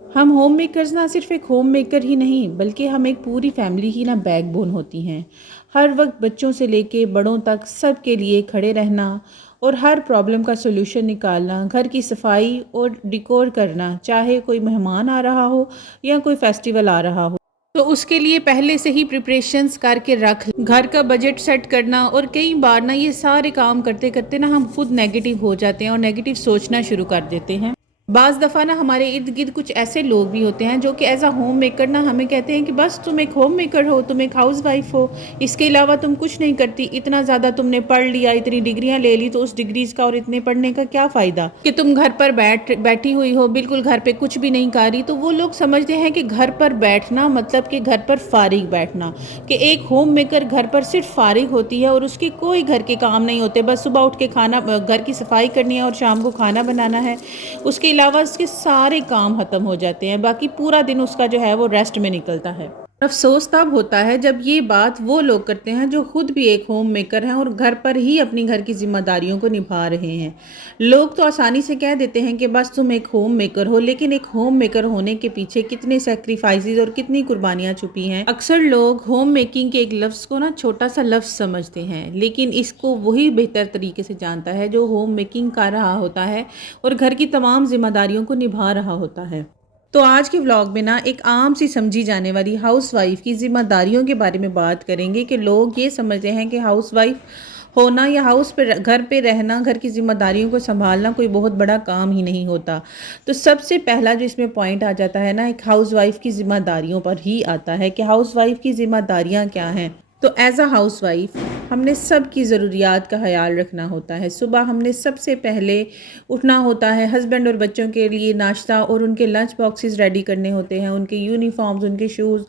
हम home makers ना सिर्फ एक होम मेकर ही नहीं बल्कि हम एक पूरी फैमिली की ना बैकबोन होती हैं। हर वक्त बच्चों से लेके बड़ों तक सब के लिए खड़े रहना और हर प्रॉब्लम का सॉल्यूशन निकालना, घर की सफाई और डिकोर करना, चाहे कोई मेहमान आ रहा हो या कोई फेस्टिवल आ रहा हो तो उसके लिए पहले से ही प्रिपरेशंस करके रख घर का बजट सेट करना। और कई बार ना ये सारे काम करते करते ना हम खुद नेगेटिव हो जाते हैं और नेगेटिव सोचना शुरू कर देते हैं। बाज़ दफ़ा ना हमारे इर्द गिर्द कुछ ऐसे लोग भी होते हैं जो कि एज अ होम मेकर ना हमें कहते हैं कि बस तुम एक होम मेकर हो, तुम एक हाउस वाइफ हो, इसके अलावा तुम कुछ नहीं करती, इतना ज़्यादा तुमने पढ़ लिया, इतनी डिग्रियां ले ली तो उस डिग्रीज का और इतने पढ़ने का क्या फ़ायदा कि तुम घर पर बैठी हुई हो, बिल्कुल घर पे कुछ भी नहीं कर रही। तो वो लोग समझते हैं कि घर पर बैठना मतलब कि घर पर फारिग बैठना, कि एक होम मेकर घर पर सिर्फ फारिग होती है और उसके कोई घर के काम नहीं होते, बस सुबह उठ के खाना घर की सफाई करनी है और शाम को खाना बनाना है, उसके अलावा उसके सारे काम ख़त्म हो जाते हैं, बाकी पूरा दिन उसका जो है वो रेस्ट में निकलता है। अफसोस तब होता है जब ये बात वो लोग करते हैं जो खुद भी एक होम मेकर हैं और घर पर ही अपनी घर की जिम्मेदारियों को निभा रहे हैं। लोग तो आसानी से कह देते हैं कि बस तुम एक होम मेकर हो, लेकिन एक होम मेकर होने के पीछे कितने सेक्रीफाइसेस और कितनी कुर्बानियां छुपी हैं। अक्सर लोग होम मेकिंग के एक लफ्ज़ को ना छोटा सा लफ्ज़ समझते हैं, लेकिन इसको वही बेहतर तरीके से जानता है जो होम मेकिंग कर रहा होता है और घर की तमाम जिम्मेदारियों को निभा रहा होता है। तो आज के व्लॉग में ना एक आम सी समझी जाने वाली हाउसवाइफ की जिम्मेदारियों के बारे में बात करेंगे कि लोग ये समझते हैं कि हाउसवाइफ होना या घर पे रहना, घर की जिम्मेदारियों को संभालना कोई बहुत बड़ा काम ही नहीं होता। तो सबसे पहला जो इसमें पॉइंट आ जाता है ना, एक हाउसवाइफ की जिम्मेदारियों पर ही आता है कि हाउसवाइफ की जिम्मेदारियां क्या हैं। तो एज अ हाउसवाइफ हमने सब की ज़रूरियात का ख्याल रखना होता है। सुबह हमने सबसे पहले उठना होता है, हस्बैंड और बच्चों के लिए नाश्ता और उनके लंच बॉक्सेस रेडी करने होते हैं, उनके यूनिफॉर्म्स, उनके शूज़,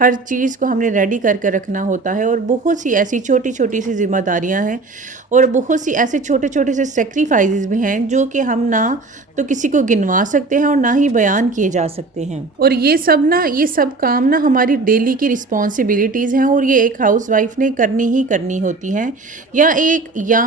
हर चीज़ को हमने रेडी करके रखना होता है। और बहुत सी ऐसी छोटी छोटी सी जिम्मेदारियां हैं और बहुत सी ऐसे छोटे छोटे से सेक्रीफाइसेस भी हैं जो कि हम ना तो किसी को गिनवा सकते हैं और ना ही बयान किए जा सकते हैं। और ये सब काम ना हमारी डेली की रिस्पॉन्सिबिलिटीज़ हैं और ये एक हाउस वाइफ ने करनी ही करनी होती हैं, या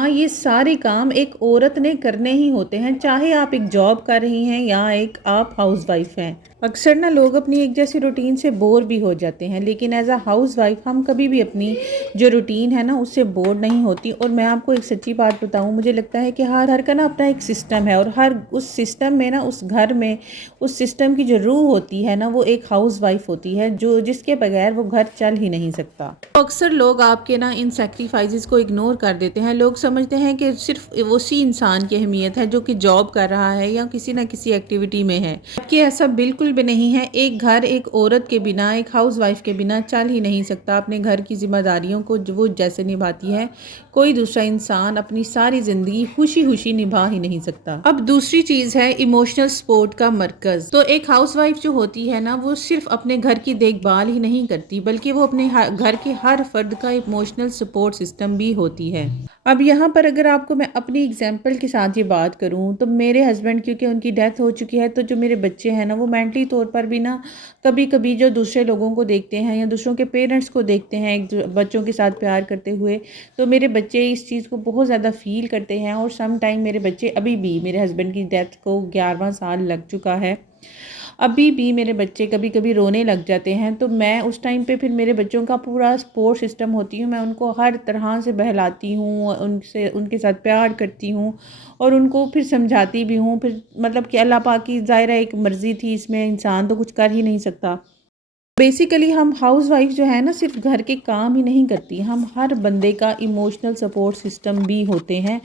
ये सारे काम एक औरत ने करने ही होते हैं, चाहे आप एक जॉब कर रही हैं या एक आप हाउस वाइफ हैं। अक्सर ना लोग अपनी एक जैसी रूटीन से बोर भी हो जाते हैं, लेकिन एज अ हाउस वाइफ हम कभी भी अपनी जो रूटीन है ना उससे बोर नहीं होती। और मैं आपको एक सच्ची बात बताऊं, मुझे लगता है कि हर घर का ना अपना एक सिस्टम है और हर उस सिस्टम में ना, उस घर में उस सिस्टम की जो रूह होती है ना वो एक हाउस वाइफ होती है, जो जिसके बगैर वो घर चल ही नहीं सकता। तो अक्सर लोग आपके ना इन सेक्रीफाइसेस को इग्नोर कर देते हैं। लोग समझते हैं कि सिर्फ उसी इंसान की अहमियत है जो कि जॉब कर रहा है या किसी ना किसी एक्टिविटी में है, जबकि ऐसा बिल्कुल भी नहीं है। एक घर एक औरत के बिना, एक हाउस वाइफ के बिना चल ही नहीं सकता। अपने घर की जिम्मेदारियों को जो वो जैसे निभाती है, कोई दूसरा इंसान अपनी सारी जिंदगी खुशी खुशी निभा ही नहीं सकता। अब दूसरी चीज है इमोशनल सपोर्ट का मरकज। तो एक हाउसवाइफ जो होती है ना वो सिर्फ अपने घर की देखभाल ही नहीं करती, बल्कि वो अपने घर के हर फर्द का इमोशनल सपोर्ट सिस्टम भी होती है। अब यहाँ पर अगर आपको मैं अपनी एग्जांपल के साथ ये बात करूँ तो मेरे हस्बैंड, क्योंकि उनकी डेथ हो चुकी है, तो जो मेरे बच्चे हैं ना वो मेंटली तौर पर भी ना कभी कभी जो दूसरे लोगों को देखते हैं या दूसरों के पेरेंट्स को देखते हैं एक बच्चों के साथ प्यार करते हुए, तो मेरे बच्चे इस चीज़ को बहुत ज़्यादा फील करते हैं। और सम टाइम मेरे बच्चे अभी भी, मेरे हस्बैंड की डेथ को 11वां साल लग चुका है, अभी भी मेरे बच्चे कभी कभी रोने लग जाते हैं। तो मैं उस टाइम पे फिर मेरे बच्चों का पूरा सपोर्ट सिस्टम होती हूँ, मैं उनको हर तरह से बहलाती हूँ, उनके साथ प्यार करती हूँ और उनको फिर समझाती भी हूँ। फिर मतलब कि अल्लाह पाक की ज़ाहिर है एक मर्ज़ी थी, इसमें इंसान तो कुछ कर ही नहीं सकता। बेसिकली हम हाउस वाइफ जो है ना सिर्फ घर के काम ही नहीं करती, हम हर बंदे का इमोशनल सपोर्ट सिस्टम भी होते हैं।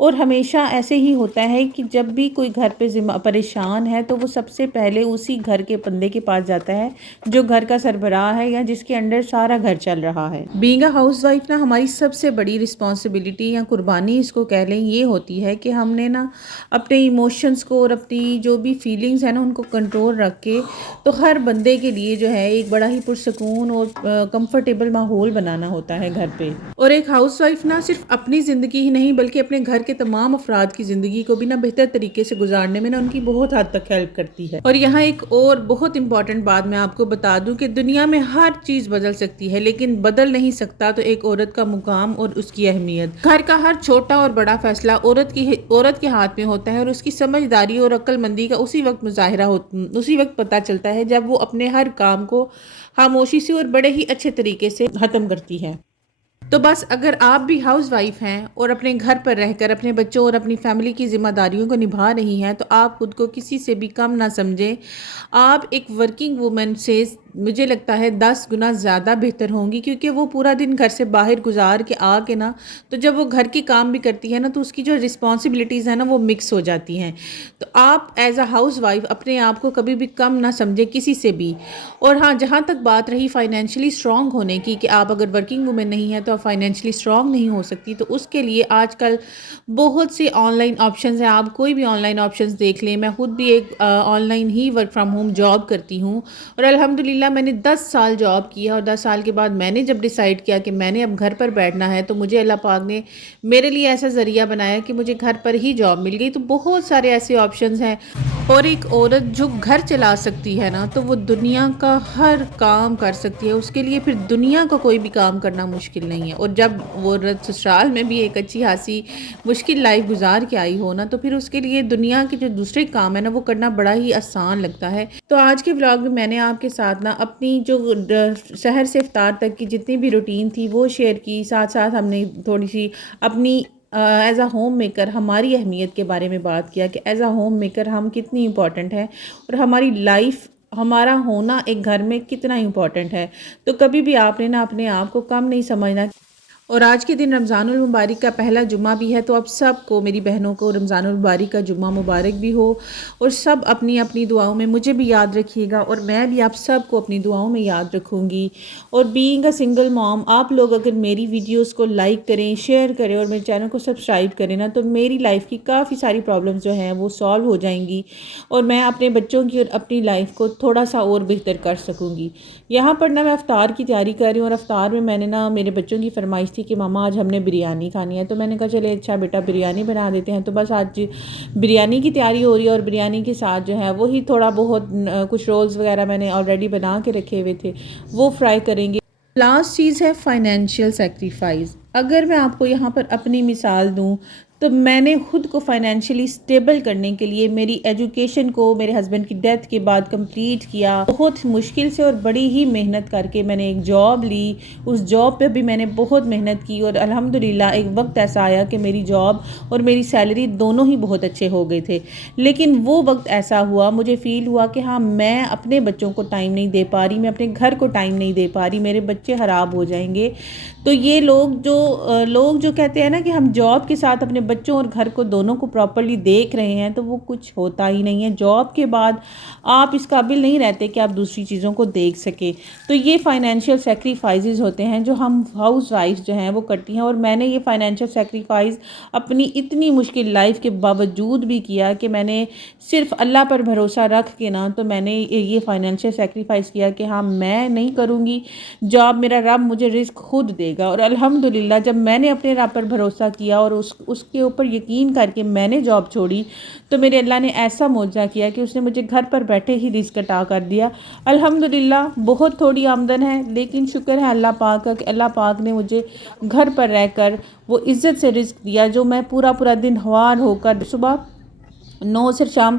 और हमेशा ऐसे ही होता है कि जब भी कोई घर पे परेशान है तो वो सबसे पहले उसी घर के बंदे के पास जाता है जो घर का सरबराह है या जिसके अंडर सारा घर चल रहा है। बीइंग अ हाउस वाइफ ना हमारी सबसे बड़ी रिस्पॉन्सिबिलिटी या कुर्बानी इसको कह लें, ये होती है कि हमने ना अपने इमोशंस को और अपनी जो भी फीलिंग्स है ना उनको कंट्रोल रख के तो हर बंदे के लिए जो है ایک بڑا ہی پرسکون اور کمفرٹیبل ماحول بنانا ہوتا ہے گھر پہ۔ اور ایک ہاؤس وائف نہ صرف اپنی زندگی ہی نہیں بلکہ اپنے گھر کے تمام افراد کی زندگی کو بھی نہ بہتر طریقے سے گزارنے میں نہ ان کی بہت حد تک ہیلپ کرتی ہے۔ اور یہاں ایک اور بہت امپورٹنٹ بات میں آپ کو بتا دوں کہ دنیا میں ہر چیز بدل سکتی ہے لیکن بدل نہیں سکتا تو ایک عورت کا مقام اور اس کی اہمیت۔ گھر کا ہر چھوٹا اور بڑا فیصلہ عورت کے ہاتھ میں ہوتا ہے اور اس کی سمجھداری اور عقل مندی کا اسی وقت پتہ چلتا ہے جب وہ اپنے ہر کام کو خاموشی سے اور بڑے ہی اچھے طریقے سے ختم کرتی ہے۔ تو بس اگر آپ بھی ہاؤس وائف ہیں اور اپنے گھر پر رہ کر اپنے بچوں اور اپنی فیملی کی ذمہ داریوں کو نبھا رہی ہیں تو آپ خود کو کسی سے بھی کم نہ سمجھیں۔ آپ ایک ورکنگ وومن سے مجھے لگتا ہے 10 گنا زیادہ بہتر ہوں گی، کیونکہ وہ پورا دن گھر سے باہر گزار کے آ کے نا تو جب وہ گھر کے کام بھی کرتی ہے نا تو اس کی جو رسپانسبلٹیز ہیں نا وہ مکس ہو جاتی ہیں۔ تو آپ ایز اے ہاؤس وائف اپنے آپ کو کبھی بھی کم نہ سمجھیں کسی سے بھی۔ اور ہاں، جہاں تک بات رہی فائنینشلی اسٹرانگ ہونے کی کہ آپ اگر ورکنگ وومن نہیں ہیں تو آپ فائنینشلی اسٹرانگ نہیں ہو سکتی، تو اس کے لیے آج کل بہت سے آن لائن آپشنز ہیں۔ آپ کوئی بھی آن لائن آپشنز دیکھ لیں۔ میں خود بھی ایک on line he work from home job کرتی ہوں اور الحمدللہ میں نے 10 سال جاب کیا اور 10 سال کے بعد میں نے جب ڈیسائیڈ کیا کہ میں نے اب گھر پر بیٹھنا ہے تو مجھے اللہ پاک نے میرے لیے ایسا ذریعہ بنایا کہ مجھے گھر پر ہی جاب مل گئی۔ تو بہت سارے ایسے آپشنز ہیں اور ایک عورت جو گھر چلا سکتی ہے نا تو وہ دنیا کا ہر کام کر سکتی ہے۔ اس کے لیے پھر دنیا کا کوئی بھی کام کرنا مشکل نہیں ہے۔ اور جب وہ سسرال میں بھی ایک اچھی خاصی مشکل لائف گزار کے آئی ہو نا تو پھر اس کے لیے دنیا کے جو دوسرے کام ہے نا وہ کرنا بڑا ہی آسان لگتا ہے۔ تو آج کے ولاگ میں نے آپ کے ساتھ نا اپنی جو سحر سے افطار تک کی جتنی بھی روٹین تھی وہ شیئر کی، ساتھ ساتھ ہم نے تھوڑی سی اپنی ایز اے ہوم میکر ہماری اہمیت کے بارے میں بات کیا کہ ایز اے ہوم میکر ہم کتنی امپورٹنٹ ہے اور ہماری لائف، ہمارا ہونا ایک گھر میں کتنا امپورٹنٹ ہے۔ تو کبھی بھی آپ نے نا اپنے آپ کو کم نہیں سمجھنا۔ اور آج کے دن رمضان المبارک کا پہلا جمعہ بھی ہے، تو اب سب کو، میری بہنوں کو رمضان المبارک کا جمعہ مبارک بھی ہو اور سب اپنی اپنی دعاؤں میں مجھے بھی یاد رکھیے گا اور میں بھی آپ سب کو اپنی دعاؤں میں یاد رکھوں گی۔ اور بینگ اے سنگل موم، آپ لوگ اگر میری ویڈیوز کو لائک کریں، شیئر کریں اور میرے چینل کو سبسکرائب کریں نا تو میری لائف کی کافی ساری پرابلمز جو ہیں وہ سالو ہو جائیں گی اور میں اپنے بچوں کی اور اپنی لائف کو تھوڑا سا اور بہتر کر سکوں گی۔ یہاں پر نا میں افطار کی تیاری کر رہی ہوں اور افطار میں نے نا میرے بچوں کی فرمائش تھی کہ ماما آج ہم نے بریانی کھانی ہے، تو میں نے کہا چلے اچھا بیٹا بریانی بنا دیتے ہیں۔ تو بس آج بریانی کی تیاری ہو رہی ہے اور بریانی کے ساتھ جو ہے وہی تھوڑا بہت کچھ رولز وغیرہ میں نے آلریڈی بنا کے رکھے ہوئے تھے وہ فرائی کریں گے۔ لاسٹ چیز ہے فائنینشیل سیکریفائز۔ اگر میں آپ کو یہاں پر اپنی مثال دوں تو میں نے خود کو فائنینشلی سٹیبل کرنے کے لیے میری ایجوکیشن کو میرے ہسبینڈ کی ڈیتھ کے بعد کمپلیٹ کیا، بہت مشکل سے اور بڑی ہی محنت کر کے میں نے ایک جاب لی۔ اس جاب پہ بھی میں نے بہت محنت کی اور الحمدللہ ایک وقت ایسا آیا کہ میری جاب اور میری سیلری دونوں ہی بہت اچھے ہو گئے تھے، لیکن وہ وقت ایسا ہوا، مجھے فیل ہوا کہ ہاں میں اپنے بچوں کو ٹائم نہیں دے پا رہی، میں اپنے گھر کو ٹائم نہیں دے پا رہی، میرے بچے خراب ہو جائیں گے۔ تو یہ لوگ جو کہتے ہیں نا کہ ہم جاب کے ساتھ اپنے بچوں اور گھر کو دونوں کو پراپرلی دیکھ رہے ہیں تو وہ کچھ ہوتا ہی نہیں ہے۔ جاب کے بعد آپ اس قابل نہیں رہتے کہ آپ دوسری چیزوں کو دیکھ سکیں۔ تو یہ فائنینشیل سیکریفائزز ہوتے ہیں جو ہم ہاؤس وائف جو ہیں وہ کرتی ہیں، اور میں نے یہ فائنینشیل سیکریفائز اپنی اتنی مشکل لائف کے باوجود بھی کیا کہ میں نے صرف اللہ پر بھروسہ رکھ کے نا تو میں نے یہ فائنینشیل سیکریفائز کیا کہ ہاں میں نہیں کروں گی جاب، میرا رب مجھے رزق خود دے گا۔ اور الحمدللہ جب میں نے اپنے رب پر بھروسہ کیا اور اس کے اوپر یقین کر کے میں نے جاب چھوڑی تو میرے اللہ نے ایسا معجزہ کیا کہ اس نے مجھے گھر پر بیٹھے ہی رزق عطا کر دیا۔ الحمدللہ بہت تھوڑی آمدن ہے لیکن شکر ہے اللہ پاک کا کہ اللہ پاک نے مجھے گھر پر رہ کر وہ عزت سے رزق دیا جو میں پورا دن ہوار ہو کر صبح 9 سے شام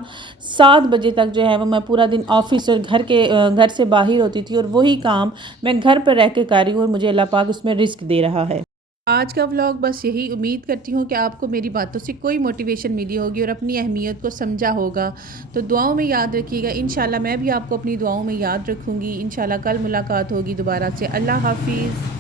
7 بجے تک جو ہے وہ میں پورا دن آفس اور گھر سے باہر ہوتی تھی، اور وہی کام میں گھر پر رہ کے کر رہی ہوں اور مجھے اللہ پاک اس میں رزق دے رہا ہے۔ آج کا ولاگ بس یہی، امید کرتی ہوں کہ آپ کو میری باتوں سے کوئی موٹیویشن ملی ہوگی اور اپنی اہمیت کو سمجھا ہوگا۔ تو دعاؤں میں یاد رکھیے گا، انشاءاللہ میں بھی آپ کو اپنی دعاؤں میں یاد رکھوں گی۔ انشاءاللہ کل ملاقات ہوگی دوبارہ سے۔ اللہ حافظ۔